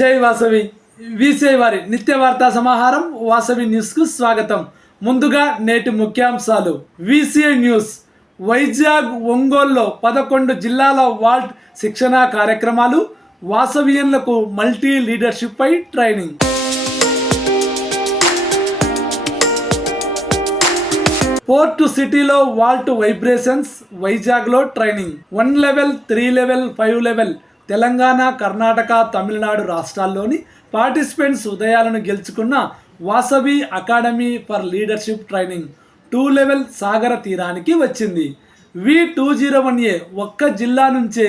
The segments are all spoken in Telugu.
జై వాసవి. వీసే వారి నిత్య వార్తా సమాహారం వాసవి న్యూస్కు స్వాగతం. ముందుగా నేటి ముఖ్యాంశాలు. VCI news. వైజాగ్ ఒంగోల్లో పదకొండు జిల్లాల వాల్ట్ శిక్షణా కార్యక్రమాలు. వాసవియన్లకు మల్టీ లీడర్షిప్ పై ట్రైనింగ్. పోర్ట్ సిటీలో వాల్ట్ వైబ్రేషన్స్ వైజాగ్లో training. One level three level five level Telangana Karnataka Tamil Nadu రాష్ట్రాల్లోని పార్టిసిపెంట్స్ ఉదయాలను గెలుచుకున్న Vasavi academy for leadership training two level సాగర తీరానికి వచ్చింది. V two zero one A ఒక్క జిల్లా నుంచే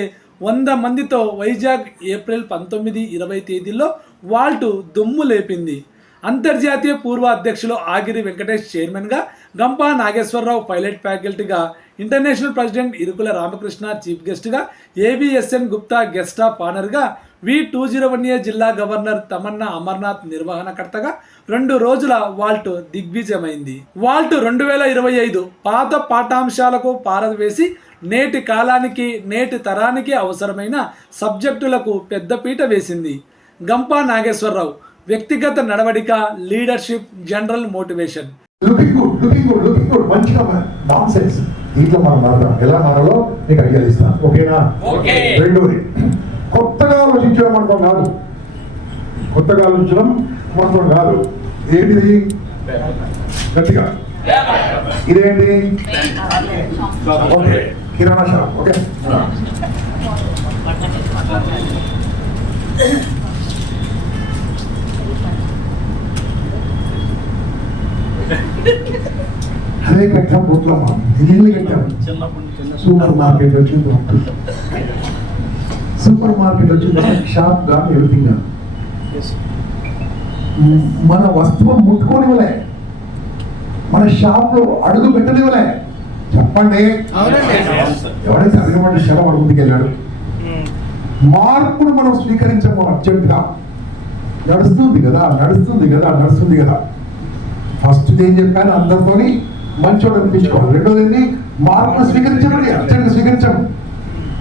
వంద మందితో వైజాగ్ ఏప్రిల్ పంతొమ్మిది ఇరవై తేదీల్లో వాల్ట్ దుమ్ము లేపింది. అంతర్జాతీయ పూర్వ అధ్యక్షులు ఆగిరి వెంకటేష్ చైర్మన్గా Gampa Nageswararao pilot ఫ్యాకల్టీగా international president Irukula Ramakrishna chief గెస్ట్గా ABSN Gupta guest of ఆనర్గా V two zero one A జిల్లా గవర్నర్ తమన్నా అమర్నాథ్ నిర్వహణకర్తగా రెండు రోజుల వాల్ట్ దిగ్విజయమైంది. వాల్ట్ రెండు వేల ఇరవై ఐదు పాత పాఠాంశాలకు పారవేసి నేటి కాలానికి నేటి తరానికి అవసరమైన సబ్జెక్టులకు పెద్దపీట వేసింది. గంపా నాగేశ్వరరావు వ్యక్తిగత నడవడిక leadership general motivation looking good looking good looking good మంచిగా నాన్ సెన్స్ దీంట్లో మనం మారదాం ఎలా మారాలో నీకు ఐడియా ఇస్తాను. ఓకేనా? ఓకే. రెండోది కొత్తగా ఆలోచించడం మనకు కాదు. కొత్తగా ఆలోచించడం మనకు కాదు. ఏంటిది? గట్టిగా. ఇదేంటి? ఓకే. కిరాణా షాప్. ఓకే. అదే కట్టాం బుట్లమ్మ ఇల్లు కట్టాం. సూపర్ మార్కెట్ వచ్చింది సూపర్ మార్కెట్ వచ్చింది షాప్గా ఎవ్రీథింగ్గా మన వస్తువు ముట్టుకోనివ్వలే. మన షాప్లో అడుగు పెట్టనివ్వలే. చెప్పండి. ఎవడైతే అడగమంటే శరం అడుగుందికి వెళ్ళాడు. మార్పును మనం స్వీకరించము అర్జెంట్గా నడుస్తుంది కదా నడుస్తుంది కదా నడుస్తుంది కదా. ఫస్ట్ ఏం చెప్పాను అందరితోని మంచోడు అనిపించుకోవాలి. రెండోది ఏంటి మార్పును స్వీకరించమని అర్జెంట్ స్వీకరించాం.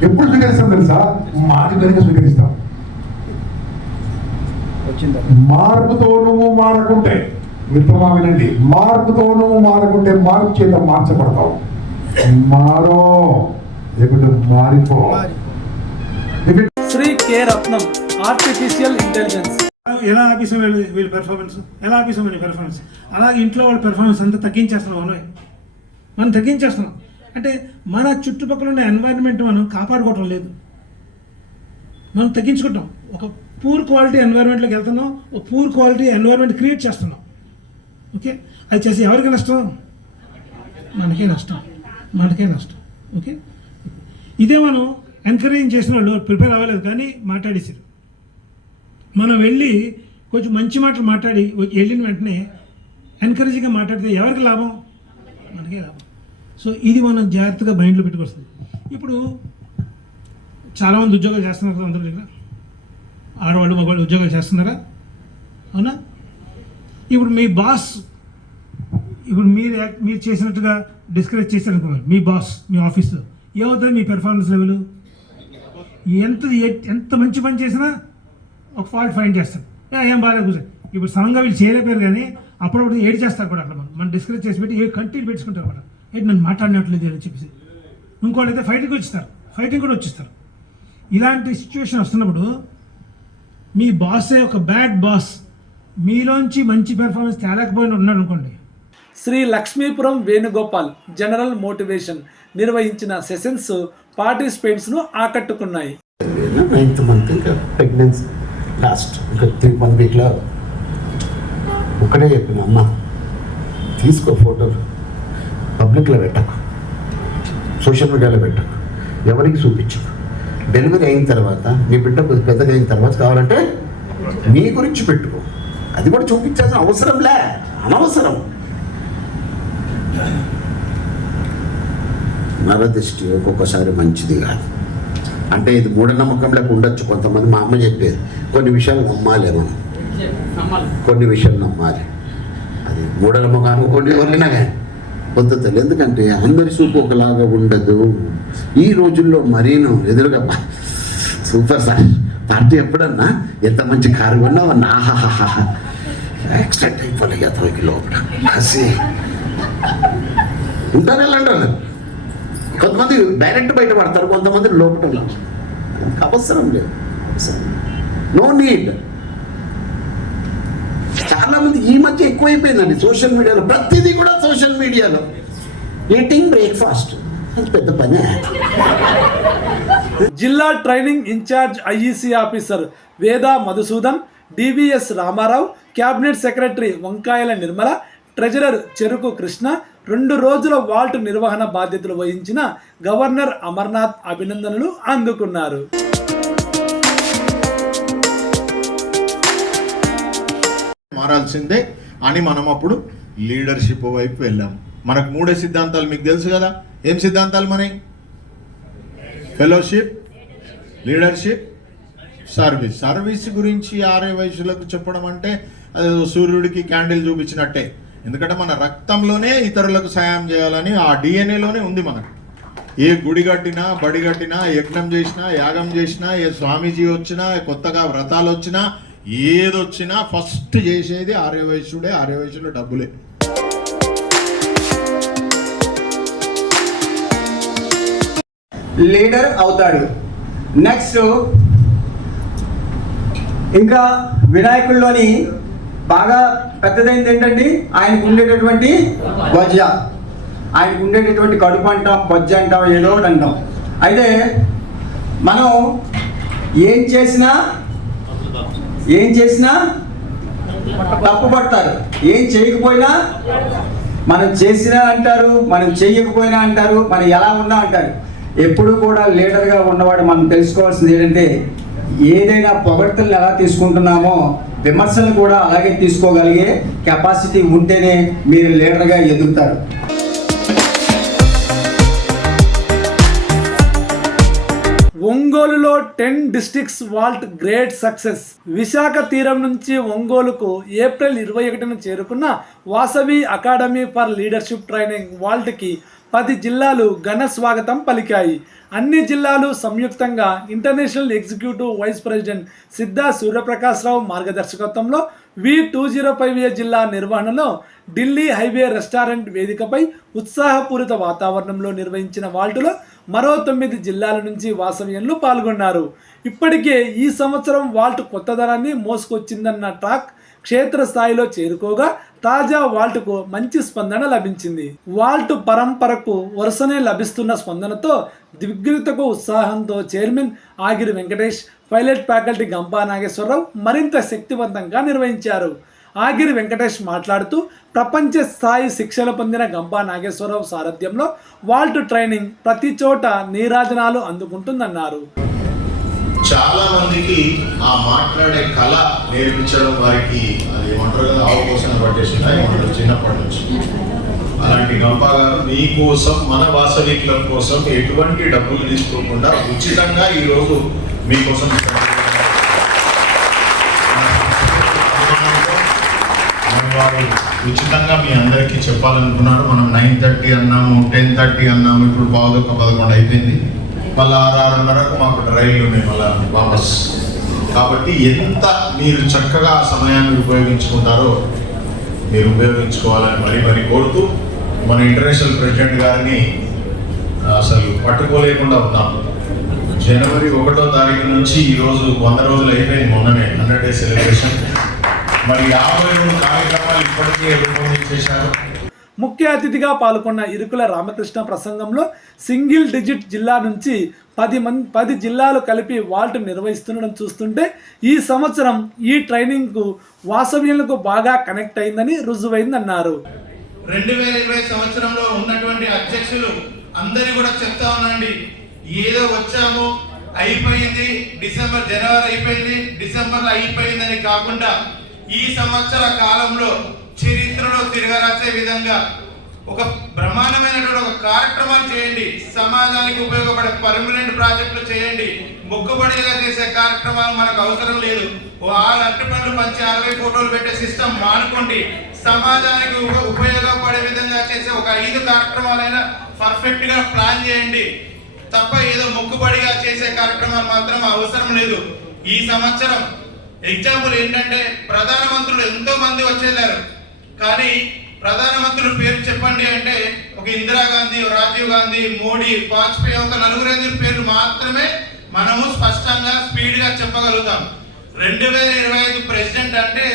ఎప్పుడు స్వీకరిస్తాం తెలుసా? మాది కనుక స్వీకరిస్తాం. మార్పుతో నువ్వు మారకుంటే మిత్రమా వినండి మార్పుతో నువ్వు మారకుంటే మార్పు చేత మార్చబడతావు. మారో లేకుంటే మారిపో. Sri K Ratnam artificial intelligence. ఎలా ఆపేసాం వీళ్ళు వీళ్ళ పెర్ఫార్మెన్స్ ఎలా ఆపేసాం వీళ్ళ పెర్ఫార్మెన్స్ అలాగే ఇంట్లో వాళ్ళ పెర్ఫార్మెన్స్ అంతా తగ్గించేస్తున్నాం మనమే మనం తగ్గించేస్తున్నాం. అంటే మన చుట్టుపక్కల ఉన్న ఎన్వైరన్మెంట్ మనం కాపాడుకోవటం లేదు. మనం తగ్గించుకుంటాం. ఒక పూర్ క్వాలిటీ ఎన్వైరన్మెంట్లోకి వెళ్తున్నాం. ఒక పూర్ క్వాలిటీ ఎన్వైరన్మెంట్ క్రియేట్ చేస్తున్నాం. ఓకే అది చేసి ఎవరికి నష్టం? మనకే నష్టం. మనకే నష్టం. ఓకే ఇదే మనం ఎంకరేజ్ చేసిన వాళ్ళు ప్రిపేర్ అవ్వలేదు కానీ మాట్లాడేసారు మనం వెళ్ళి కొంచెం మంచి మాటలు మాట్లాడి వెళ్ళిన వెంటనే ఎంకరేజింగ్గా మాట్లాడితే ఎవరికి లాభం? మనకే లాభం. సో ఇది మనం జాగ్రత్తగా మైండ్లో పెట్టుకొస్తుంది ఇప్పుడు చాలామంది ఉద్యోగాలు చేస్తున్నారు కదా అందరి దగ్గర. ఆడవాళ్ళు మగవాళ్ళు ఉద్యోగాలు చేస్తున్నారా? అవునా? ఇప్పుడు మీ బాస్ ఇప్పుడు మీరు మీరు చేసినట్టుగా డిస్కరేజ్ చేశారనుకోండి మీ బాస్ మీ ఆఫీస్లో ఏమవుతుంది మీ పెర్ఫార్మెన్స్ లెవెల్? ఎంత ఎంత మంచి పని చేసినా ఒక ఫాల్ట్ ఫైండ్ చేస్తారు ఏ, బాగాలేదు కూర్చో. ఇప్పుడు సమంగా వీళ్ళు చేయలేకపోయారు కానీ అప్పుడప్పుడు ఏడు చేస్తారు కూడా అట్లా మనం. మనం డిస్కరేజ్ చేసి పెట్టి ఏ కంటిన్యూ పెట్టుకుంటారు కూడా. ఏంటి నన్ను మాట్లాడినట్లేదు అని చెప్పేసి. ఇంకోళ్ళు అయితే ఫైటింగ్ వచ్చిస్తారు ఫైటింగ్ కూడా వచ్చిస్తారు ఇలాంటి సిచ్యువేషన్ వస్తున్నప్పుడు మీ బాసే ఒక బ్యాడ్ బాస్ మీలోంచి మంచి పెర్ఫార్మెన్స్ తేలేకపోయిన ఉన్నాడు అనుకోండి. శ్రీ లక్ష్మీపురం వేణుగోపాల్ జనరల్ మోటివేషన్ నిర్వహించిన సెషన్స్ పార్టిసిపెంట్స్ను ఆకట్టుకున్నాయి. నైన్త్ మంత్ ఇంకా ప్రెగ్నెన్సీ. లాస్ట్ ఇంకా త్రీ వన్ వీక్లో ఒకటే చెప్పిన అమ్మ తీసుకో ఫోటోలు పబ్లిక్లో పెట్టకు. సోషల్ మీడియాలో పెట్టకు. ఎవరికి చూపించకు. డెలివరీ అయిన తర్వాత నీ బిడ్డ కొద్ది పెద్దగా అయిన తర్వాత కావాలంటే నీ గురించి పెట్టుకో. అది కూడా చూపించాల్సిన అవసరం లే. అనవసరం. నరదృష్టి ఒక్కొక్కసారి మంచిది కాదు. అంటే ఇది మూఢనమ్మకంలోకి ఉండొచ్చు. కొంతమంది మా అమ్మ చెప్పేది. కొన్ని విషయాలు నమ్మాలి మనం. కొన్ని విషయాలు నమ్మాలి. అది మూఢనమ్మకం కొన్ని వరలినా కానీ పొద్దుతలు ఎందుకంటే అందరి చూపు ఒకలాగా ఉండదు. ఈ రోజుల్లో మరీను ఎదురుగా సూపర్ సార్. పార్టీ ఎప్పుడన్నా ఎంత మంచి కారు కొన్నావన్నా ఆహాహాహా యాక్సిడెంట్ అయిపోలే అతనికి లోపల. ఉంటారు వెళ్ళండి వాళ్ళు కొంతమంది డైరెక్ట్ బయట పడతారు కొంతమంది లోపల అవసరం లేదు. నో నీడ్ చాలా మంది ఈ మధ్య ఎక్కువైపోయిందండి సోషల్ మీడియాలో. ప్రతిదీ కూడా సోషల్ మీడియాలో. ఈటింగ్ బ్రేక్ఫాస్ట్ అది పెద్ద పని. జిల్లా training incharge IEC officer Veda Madhusudan DVS Rama Rao cabinet secretary Vankayala Nirmala treasurer చెరుకు కృష్ణ రెండు రోజుల వాల్ట్ నిర్వహణ బాధ్యతలు వహించిన గవర్నర్ అమర్నాథ్ అభినందనలు అందుకున్నారు. మారాల్సిందే అని మనం అప్పుడు లీడర్షిప్ వైపు వెళ్ళాం. మనకు మూడే సిద్ధాంతాలు మీకు తెలుసు కదా? ఏం సిద్ధాంతాలు మనకి ఫెలోషిప్ లీడర్షిప్ సర్వీస్ సర్వీస్ గురించి ఆరే వయసులకు చెప్పడం అంటే అదే సూర్యుడికి క్యాండిల్ చూపించినట్టే. ఎందుకంటే మన రక్తంలోనే ఇతరులకు సాయం చేయాలని ఆ డిఎన్ఏలోనే ఉంది మనకు. ఏ గుడి కట్టినా బడి కట్టినా యజ్ఞం చేసినా యాగం చేసినా ఏ స్వామీజీ వచ్చినా కొత్తగా వ్రతాలు వచ్చినా ఏదొచ్చినా ఫస్ట్ చేసేది ఆర్యవైశ్యుడే ఆర్యవైశ్యుడు డబ్బులే. లీడర్ అవుతాడు. నెక్స్ట్ ఇంకా వినాయకుల్లోని బాగా పెద్దదైంది ఏంటండి ఆయనకు ఉండేటటువంటి బొజ్జ. ఆయనకు ఉండేటటువంటి కడుపు అంటాం బొజ్జ అంటాం ఏదో ఒకటి అంటాం. అయితే మనం ఏం చేసినా ఏం చేసినా తప్పు పడతారు. ఏం చేయకపోయినా మనం చేసినా అంటారు మనం చేయకపోయినా అంటారు మనం ఎలా ఉన్నా అంటారు. ఎప్పుడు కూడా లీడర్గా ఉన్నవాడు మనం తెలుసుకోవాల్సింది ఏంటంటే ఏదైనా పొగడ్తలను ఎలా తీసుకుంటున్నామో విమర్శలు కూడా అలాగే తీసుకోగలిగే కెపాసిటీ ఉంటేనే మీరు లీడర్గా ఎదుగుతారు. ఒంగోలులో ten districts VALT great success. Visakha తీరం నుంచి ఒంగోలుకు ఏప్రిల్ ఇరవై ఒకటిన చేరుకున్న Vasavi academy for leadership training వాల్ట్కి పది జిల్లాలు ఘన స్వాగతం పలికాయి. అన్ని జిల్లాలు సంయుక్తంగా international executive vice president Siddha Suryaprakash Rao మార్గదర్శకత్వంలో V two zero five A జిల్లా నిర్వహణలో ఢిల్లీ హైవే రెస్టారెంట్ వేదికపై ఉత్సాహపూరిత వాతావరణంలో నిర్వహించిన వాల్టులో మరో తొమ్మిది జిల్లాల నుంచి వాసవ్యంలు పాల్గొన్నారు. ఇప్పటికే ఈ సంవత్సరం వాల్ట్ కొత్తదనాన్ని మోసుకొచ్చిందన్న టాక్ క్షేత్రస్థాయిలో చేరుకోగా తాజా వాల్ట్కు మంచి స్పందన లభించింది. వాల్ట్ పరంపరకు వరుసనే లభిస్తున్న స్పందనతో దిగ్గుతకు ఉత్సాహంతో chairman Agiri Venkatesh pilot faculty Gampa Nageswara Rao మరింత శక్తివంతంగా నిర్వహించారు. ఆగిరి వెంకటేష్ మాట్లాడుతూ ప్రపంచ స్థాయి శిక్షణ పొందిన గంపా నాగేశ్వరరావు సారథ్యంలో వాల్ట్ ట్రైనింగ్ ప్రతి చోట నీరాజనాలు అందుకుంటుందన్నారు. చాలా మందికి ఆ మాట్లాడే కళ నేర్పించడం వారికి అది ఏమంటారు కదా ఆవు కోసం పట్టేసింది ఏమంటారు చిన్నప్పటి నుంచి. అలాంటి గంప గారు మీకోసం మన వాసవి క్లబ్ కోసం ఎటువంటి డబ్బులు తీసుకోకుండా ఉచితంగా ఈరోజు మీకోసం వారు ఉచితంగా మీ అందరికీ చెప్పాలనుకున్నారు. మనం నైన్ థర్టీ అన్నాము టెన్ థర్టీ అన్నాము ఇప్పుడు పావుదొక్క పదకొండు అయిపోయింది. మళ్ళీ ఆరు ఆరున్నరకు మాకు రైళ్ళు ఉన్నాయి మళ్ళీ వాపస్. కాబట్టి ఎంత మీరు చక్కగా ఆ సమయాన్ని ఉపయోగించుకుంటారో మీరు ఉపయోగించుకోవాలని మరీ మరీ కోరుతూ మన ఇంటర్నేషనల్ ప్రెసిడెంట్ గారిని అసలు పట్టుకోలేకుండా ఉన్నాం. జనవరి ఒకటో తారీఖు నుంచి ఈరోజు వంద రోజులు అయిపోయింది మొన్ననే హండ్రెడ్ డే సెలబ్రేషన్. మరి యాభై రెండు కార్యక్రమాలు ఇప్పటికే రూపొందించేశారు. ముఖ్య అతిథిగా పాల్గొన్న ఇరుకుల రామకృష్ణ ప్రసంగంలో సింగిల్ డిజిట్ జిల్లా నుంచి పది మంది పది జిల్లాలు కలిపి వాల్ట్ నిర్వహిస్తుండడం చూస్తుంటే ఈ సంవత్సరం ఈ ట్రైనింగ్కు వాసవ్యులకు బాగా కనెక్ట్ అయిందని రుజువైందన్నారు. రెండు వేల ఇరవై సంవత్సరంలో ఉన్నటువంటి అధ్యక్షులు అందరి కూడా చెప్తా ఉన్నాండి ఏదో వచ్చాము అయిపోయింది డిసెంబర్ జనవరి అయిపోయింది డిసెంబర్లో అయిపోయిందని కాకుండా ఈ సంవత్సర కాలంలో చరిత్రలో తిరగరాసే విధంగా ఒక బ్రహ్మాండమైనటువంటి ఒక కార్యక్రమాలు చేయండి. సమాజానికి ఉపయోగపడే పర్మనెంట్ ప్రాజెక్టులు చేయండి. మొక్కుబడిగా చేసే కార్యక్రమాలు మనకు అవసరం లేదు. ఓ ఆరు అట్టి పండ్లు మంచి అరవై ఫోటోలు పెట్టే సిస్టమ్ మానుకోండి. సమాజానికి ఉపయోగపడే విధంగా చేసే ఒక ఐదు కార్యక్రమాలైనా పర్ఫెక్ట్గా ప్లాన్ చేయండి. తప్ప ఏదో మొక్కుబడిగా చేసే కార్యక్రమాలు మాత్రం అవసరం లేదు. ఈ సంవత్సరం ఎగ్జాంపుల్ ఏంటంటే ప్రధానమంత్రులు ఎంతో మంది వచ్చేదారు కానీ ప్రధానమంత్రుల పేరు చెప్పండి అంటే ఒక ఇందిరాగాంధీ రాజీవ్ గాంధీ మోడీ వాజ్పేయి ఒక నలుగురు ఐదుగురు పేర్లు మాత్రమే మనము స్పష్టంగా స్పీడ్గా చెప్పగలుగుతాం. రెండు వేల ఇరవై ఐదు ప్రెసిడెంట్ అంటే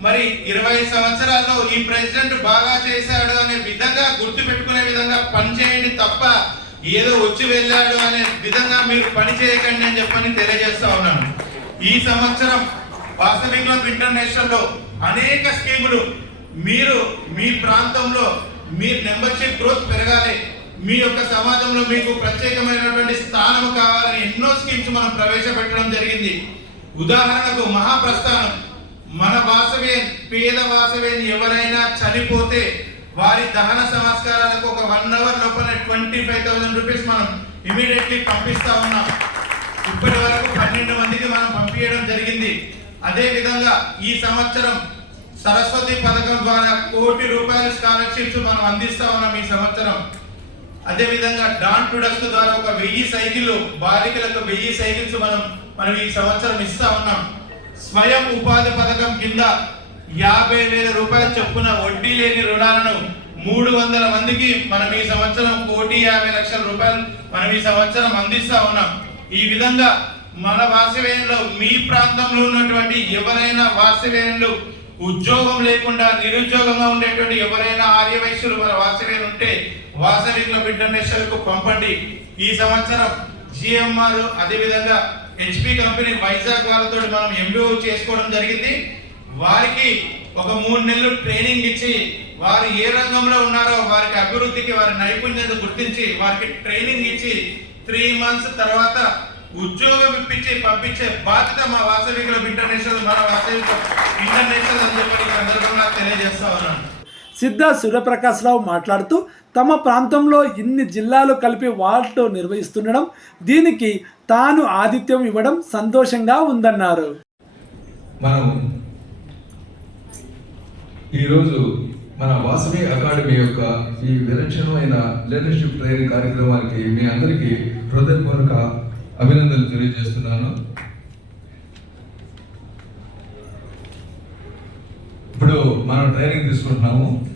మరి ఇరవై సంవత్సరాల్లో ఈ ప్రెసిడెంట్ బాగా చేశాడు అనే విధంగా గుర్తు పెట్టుకునే విధంగా పనిచేయండి తప్ప ఏదో వచ్చి వెళ్ళాడు అనే విధంగా మీరు పని చేయకండి అని చెప్పని తెలియజేస్తా ఉన్నాను. ఈ సంవత్సరం వాసవి క్లబ్ అనేక స్కీములు మీరు మీ ప్రాంతంలో మీ మెంబర్షిప్ గ్రోత్ పెరగాలి. మీ యొక్క సమాజంలో మీకు ప్రత్యేకమైనటువంటి స్థానం కావాలని ఎన్నో స్కీమ్స్ మనం ప్రవేశపెట్టడం జరిగింది. ఉదాహరణకు మహాప్రస్థానం. మన వాసవేన్ పేద వాసవేన్ ఎవరైనా చనిపోతే వారి దహన సంస్కారాలకు ఒక వన్ అవర్ లోపల ట్వంటీ ఫైవ్ థౌసండ్ రూపీస్ మనం ఇమీడియట్లీ పంపిస్తా ఉన్నాం. ఇప్పటి వరకు పన్నెండు మందికి మనం పంపించడం జరిగింది. అదే విధంగా ఈ సంవత్సరం సరస్వతి పథకం ద్వారా కోటి రూపాయల స్కాలర్షిప్స్ మనం అందిస్తా ఉన్నాం ఈ సంవత్సరం. అదే విధంగా డాన్ ప్రొడక్ట్స్ ద్వారా ఒక వెయ్యి సైకిల్ బాలికలకు వెయ్యి సైకిల్స్ మనం మనం ఈ సంవత్సరం ఇస్తా ఉన్నాం. స్వయం ఉపాధి పథకం కింద యాభై వేల రూపాయల చొప్పున వడ్డీ లేని రుణాలను మూడు వందల మందికి మనం ఈ సంవత్సరం కోటి యాభై లక్షల రూపాయలు మనం ఈ సంవత్సరం అందిస్తా ఉన్నాం. ఈ విధంగా మన వాసవేయంలో మీ ప్రాంతంలో ఉన్నటువంటి ఎవరైనా వాసవేయంలో ఉద్యోగం లేకుండా నిరుద్యోగంగా ఉండేటువంటి ఎవరైనా ఆర్యవైశ్యులు మన వాసవేలు ఉంటే వాసవికుల బిడ్డ ఇంటర్నేషనల్ పంపండి. ఈ సంవత్సరం జిఎంఆర్ అదే విధంగా హెచ్పి కంపెనీ వైజాగ్ వాళ్ళతో మనం ఎంబీఓ చేసుకోవడం జరిగింది. వారికి ఒక మూడు నెలలు ట్రైనింగ్ ఇచ్చి వారు ఏ రంగంలో ఉన్నారో వారికి అభివృద్ధికి వారి నైపుణ్యత గుర్తించి వారికి ట్రైనింగ్ ఇచ్చి త్రీ మంత్స్ తర్వాత ఉద్యోగం ఇప్పించి పంపించే బాధ్యత మా వాసవి క్లబ్ ఇంటర్నేషనల్ మన వాసవి ఇంటర్నేషనల్ అని చెప్పి సందర్భంగా తెలియజేస్తా ఉన్నాను. సిద్ధ సూర్యప్రకాశ్రావు మాట్లాడుతూ తమ ప్రాంతంలో ఇన్ని జిల్లాలు కలిపి వాల్ట్ నిర్వహిస్తుండడం దీనికి తాను ఆతిథ్యం ఇవ్వడం సంతోషంగా ఉందన్నారు. మనం ఈరోజు మన వాసవి అకాడమీ యొక్క ఈ విలక్షణమైన లీడర్షిప్ ట్రైనింగ్ కార్యక్రమానికి మీ అందరికీ హృదయపూర్వక అభినందనలు తెలియజేస్తున్నాను. ఇప్పుడు మనం ట్రైనింగ్ తీసుకుంటున్నాము.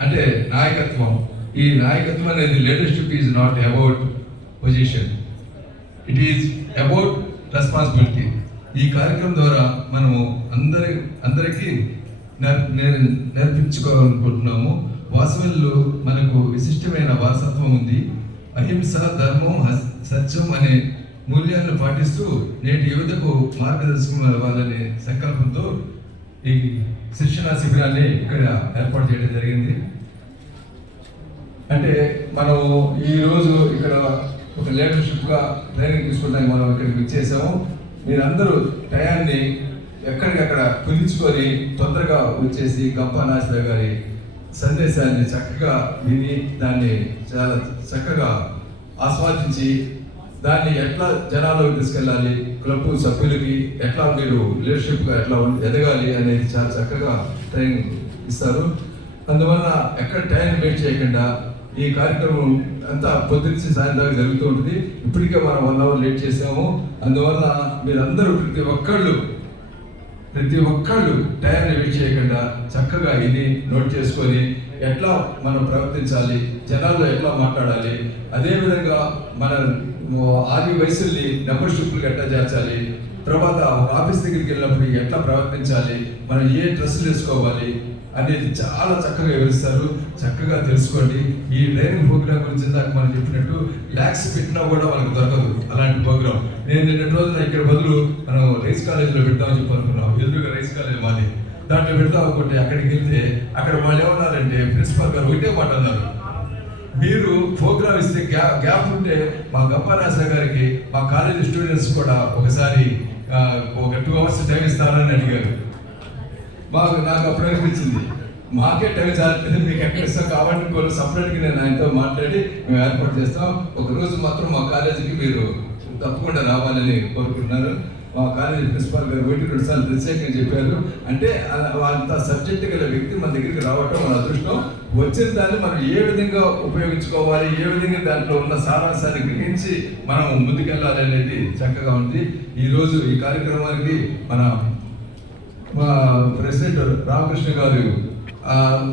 అంటే నాయకత్వం. ఈ నాయకత్వం అనేది leadership is not about position it is about responsibility ఈ కార్యక్రమం ద్వారా మనము అందరి అందరికీ నేర్ నేర్- నేర్పించుకోవాలనుకుంటున్నాము. వాసవల్లో మనకు విశిష్టమైన వారసత్వం ఉంది. అహింస ధర్మం సత్యం అనే మూల్యాలను పాటిస్తూ నేటి యువతకు మార్గదర్శకం అవ్వాలనే సంకల్పంతో ఈ శిక్షణ శిబిరాన్ని ఇక్కడ ఏర్పాటు చేయడం జరిగింది. అంటే మనం ఈ రోజు ఇక్కడ ఒక లీడర్షిప్గా ట్రైనింగ్ తీసుకోవడానికి మనం ఇక్కడికి వచ్చేసాము. మీరందరూ టయాన్ని ఎక్కడికక్కడ కుదించుకొని తొందరగా వచ్చేసి గంప గారి సందేశాన్ని చక్కగా విని దాన్ని చాలా చక్కగా ఆస్వాదించి దాన్ని ఎట్లా జనాల్లోకి తీసుకెళ్ళాలి? క్లబ్ సభ్యులకి ఎట్లా మీరు లీడర్షిప్గా ఎట్లా ఎదగాలి అనేది చాలా చక్కగా ట్రైనింగ్ ఇస్తారు. అందువల్ల ఎక్కడ టైం వేస్ట్ చేయకుండా ఈ కార్యక్రమం అంతా పొద్దున్నే సాయంత్రం జరుగుతూ ఉంటుంది. ఇప్పటికే మనం వన్ అవర్ లేట్ చేసాము. అందువల్ల మీరందరూ ప్రతి ఒక్కళ్ళు ప్రతి ఒక్కళ్ళు టైంని వేస్ట్ చేయకుండా చక్కగా ఇది నోట్ చేసుకొని ఎట్లా మనం ప్రవర్తించాలి జనాల్లో ఎట్లా మాట్లాడాలి అదేవిధంగా మన ఆది వయసుల్ని మెంబర్షిప్లు ఎట్లా చేర్చాలి తర్వాత ఒక ఆఫీస్ దగ్గరికి వెళ్ళినప్పుడు ఎట్లా ప్రవర్తించాలి? మనం ఏ డ్రెస్సులు వేసుకోవాలి? అనేది చాలా చక్కగా వివరిస్తారు. చక్కగా తెలుసుకోండి. ఈ ట్రైనింగ్ ప్రోగ్రామ్ గురించి దాకా మనం చెప్పినట్టు ల్యాక్స్ పెట్టినా కూడా వాళ్ళకి దొరకదు అలాంటి ప్రోగ్రామ్. నేను నిన్నటి రోజున ఇక్కడ బదులు మనం రైస్ కాలేజీలో పెడతామని చెప్పి అనుకున్నాం ఎదురుగా రైస్ కాలేజ్ మాది? దాంట్లో పెడతాం అనుకుంటే అక్కడికి వెళ్తే అక్కడ వాళ్ళు ఏమన్నారంటే ప్రిన్సిపాల్ గారు ఒకటే మాట అన్నారు. మీరు ప్రోగ్రామ్ ఇస్తే గ్యాప్ గ్యాప్ ఉంటే మా గంపారాసా గారికి మా కాలేజీ స్టూడెంట్స్ కూడా ఒకసారి ఒక టూ అవర్స్ టైం ఇస్తారని అడిగారు. మాకు నాకు అప్పుడు అనిపించింది మాకే టైం చాలట్లేదు మీకు ఎక్కడ ఇస్తాం కాబట్టి కొన్ని సపరేట్గా నేను ఆయనతో మాట్లాడి మేము ఏర్పాటు చేస్తాం. ఒక రోజు మాత్రం మా కాలేజీకి మీరు తప్పకుండా రావాలని కోరుకుంటున్నారు. మా కాలేజీ ప్రిన్సిపాల్ గారు ఒకటి రెండు సార్లు ప్రత్యేకంగా చెప్పారు. అంటే అంత సబ్జెక్ట్ గల వ్యక్తి మన దగ్గరికి రావటం మన అదృష్టం. వచ్చిన దాన్ని మనం ఏ విధంగా ఉపయోగించుకోవాలి ఏ విధంగా దాంట్లో ఉన్న సారాంశాన్ని గ్రహించి మనం ముందుకెళ్ళాలి అనేది చక్కగా ఉంది. ఈరోజు ఈ కార్యక్రమానికి మన ప్రెసిడెంట్ రామకృష్ణ గారు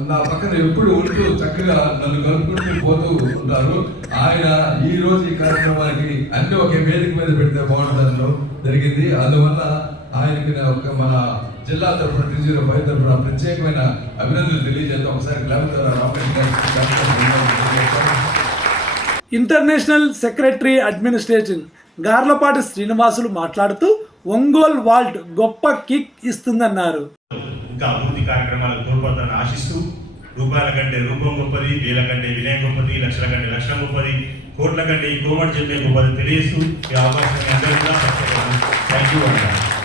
నా పక్కన ఎప్పుడు ఉంటూ చక్కగా నన్ను కలుపుకుంటూ పోతూ ఉంటారు. ఆయన ఈ రోజు ఈ కార్యక్రమానికి అన్ని ఒకే వేదిక మీద పెడితే బాగుంటుందో జరిగింది. అందువల్ల ఆయనకి ఒక మన జిల్లా తరఫున టూ జీరో ఫైవ్ తరఫున ప్రత్యేకమైన అభినందనలు తెలియజేద్దాం ఒకసారి international secretary administration Garlapati Srinivasulu మాట్లాడుతూ ఒంగోల్ వాల్ట్ గొప్ప కిక్ ఇస్తుందన్నారు. ఇంకా అభివృద్ధి కార్యక్రమాలకు తోడ్పడతారని ఆశిస్తూ రూపాయల కంటే రూపం గొప్పది వేల కంటే వినయం గొప్పది లక్షల కంటే లక్షణం గొప్పది కోట్ల కంటే ఈ కోమటి చెప్పే గొప్పది తెలియజేస్తూ ఈ అవకాశం అందరికీ థ్యాంక్ యూ అంటారు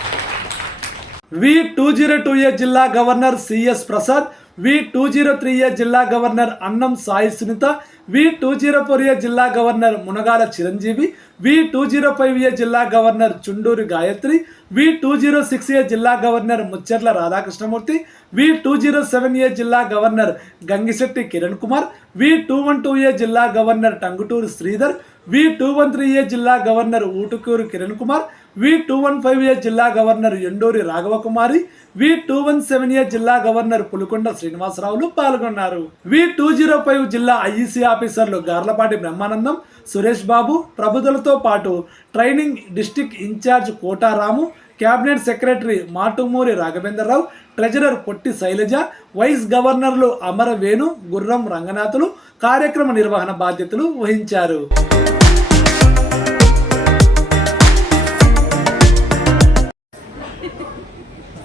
V two zero two A జిల్లా governor CS Prasad V two zero three A జిల్లా governor Annam Sai Sunitha V two zero four A జిల్లా governor Munagala Chiranjeevi V two zero five A జిల్లా governor Chunduri Gayatri V two zero six A జిల్లా governor Mucharla Radhakrishnamurthy V two zero seven A జిల్లా governor Gangisetti Kiran Kumar V two one two A జిల్లా governor Tanguturu Sridhar V two one three A జిల్లా governor Ootukuru Kiran Kumar V two one five A జిల్లా governor Enduri Raghavakumari V two one seven A జిల్లా గవర్నర్ పులికొండ శ్రీనివాసరావులు పాల్గొన్నారు. వి టూ జీరో ఫైవ్ జిల్లా ఐఈసీ ఆఫీసర్లు గార్లపాటి బ్రహ్మానందం సురేష్ బాబు ప్రభుదులతో పాటు training district incharge Kota Ramu cabinet secretary Matumuri Raghavendra Rao treasurer Potti Sailaja vice గవర్నర్లు అమర వేణు గుర్రం రంగనాథులు కార్యక్రమ నిర్వహణ బాధ్యతలు వహించారు.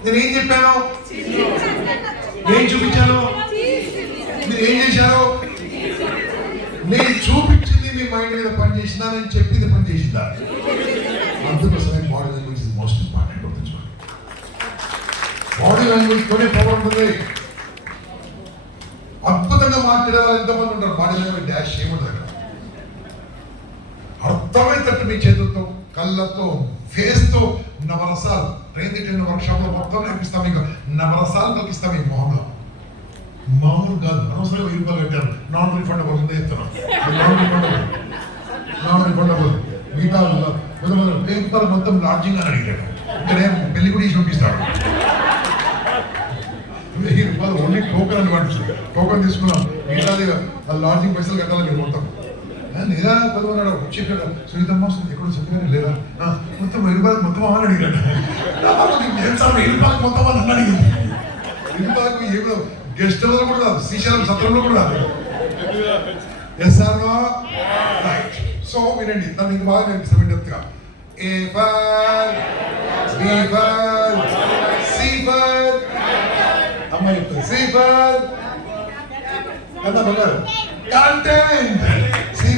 నేను ఏం చెప్పాను? నేను చూపించాను. మీరు ఏం చేశారు? నేను చూపించింది మీ మైండ్ మీద పనిచేసిందా? నేను చెప్పింది పనిచేసిందా? అందుకోసమే body language is most important గుర్తుంచుకోండి. బాడీ లాంగ్వేజ్ తోనే పవర్ ఉంటుంది. అద్భుతంగా మాట్లాడే వాళ్ళు ఎంతమంది ఉంటారు. బాడీ లాంగ్వేజ్ డాష్ ఏముంటుంది అక్కడ. అర్థమైనట్టు మీ చేతులతో కళ్ళతో ఫేస్తో నవరసాలు. ట్రైన్ తిట్టిన వర్క్షాప్లో మొత్తం నేర్పిస్తాం మీకు నవరసాలు కల్పిస్తాం ఈ మొహంలో. మామూలు కాదు. అనవసరంగా వెయ్యి రూపాయలు పెట్టారు నాన్ రిఫండబుల్ ఉందే చెప్తున్నాం. నాన్ రిఫండబుల్ నాన్ రిఫండబుల్ మిగతా పేపర్ మొత్తం లాడ్జింగ్ అని అడిగాడు ఇక్కడే పెళ్ళి కూడా ఇచ్చి పంపిస్తాడు. వెయ్యి రూపాయలు ఓన్లీ టోకన్ అని పంపిస్తుంది టోకన్ తీసుకున్నాం. మిగతాది లాడ్జింగ్ పైసలు కట్టాలి మీరు మొత్తం. లేదా పదమన్నాడు వచ్చేసాడు సునీతమ్మ సునీత ఎక్కడ చెప్పాను లేదా మొత్తం రూపాయలు మొత్తం అవ్వాలని అడిగాడు ఏం సార్ రూపాయలు మొత్తం అని అడిగింది రూపాయలకు ఏమో గెస్ట్ హౌస్ కూడా శ్రీశైలం సత్రంలో కూడా ఎస్ రైట్ సో వినండి నన్ను ఇంక బాగా నేర్పిస్తాను డెప్త్గా A for B for C for చెప్తాను సి ఫర్ కన్నా బంగారు? కంటెంట్